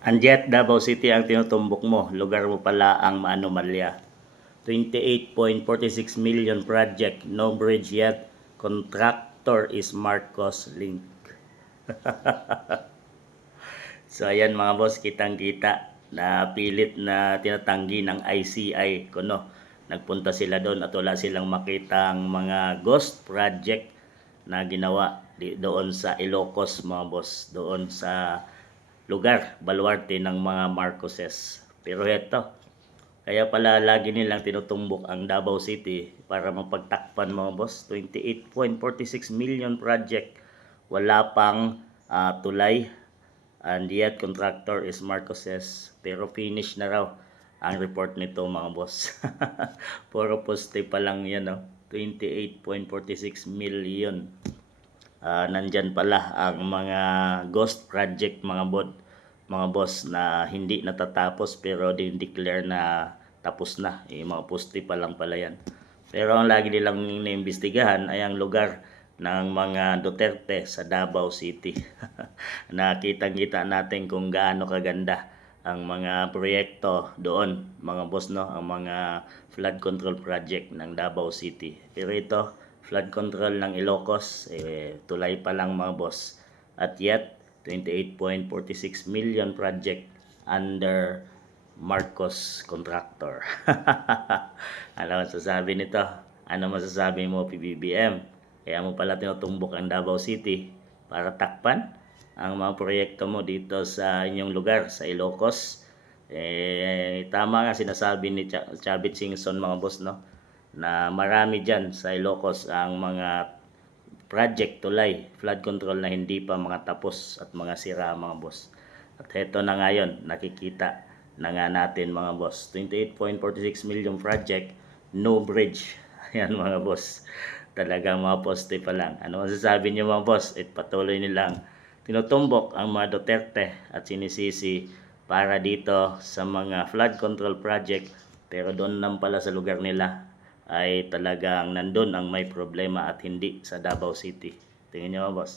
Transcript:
Andiat Davao City ang tinutumbok mo, lugar mo pala ang maanomalya. 28.46 million project, no bridge yet, contractor is Marcos Link. So ayan mga boss, kitang-kita na pilit na tinatanggi ng ICI kuno. Nagpunta sila doon at wala silang makita ang mga ghost project na ginawa doon sa Ilocos mga boss, doon sa lugar, baluarte ng mga Marcoses. Pero eto, kaya pala lagi nilang tinutumbok ang Davao City para mapagtakpan mga boss. 28.46 million project, wala pang tulay, and yet contractor is Marcoses, pero finish na raw ang report nito mga boss. Puro poste pa lang yan, no? 28.46 million. Nandyan pala ang mga ghost project mga boss na hindi natatapos pero din-declare na tapos na. Mga poste pa lang pala yan. Pero ang lagi nilang naimbestigahan ay ang lugar ng mga Duterte sa Davao City. Nakitang-kita natin kung gaano kaganda ang mga proyekto doon, mga boss, no, ang mga flood control project ng Davao City. Pero ito, flood control ng Ilocos, tulay pa lang mga boss. At yet, 28.46 million project under Marcos contractor. Ano masasabi nito? Ano masasabi mo, PBBM? Kaya mo pala tinutumbok ang Davao City para takpan ang mga proyekto mo dito sa inyong lugar, sa Ilocos. Tama nga sinasabi ni Chavit Singson mga boss, no, na marami dyan sa Ilocos ang mga project tulay, flood control na hindi pa mga tapos at mga sira mga boss. At heto na ngayon, nakikita na nga natin mga boss, 28.46 million project, no bridge. Ayan mga boss, talagang mga poste pa lang. Ano masasabi niyo mga boss? Patuloy nilang tinutumbok ang mga Duterte at sinisisi para dito sa mga flood control project, pero doon lang pala sa lugar nila ay talagang nandun ang may problema at hindi sa Davao City. Tingnan nyo mga boss.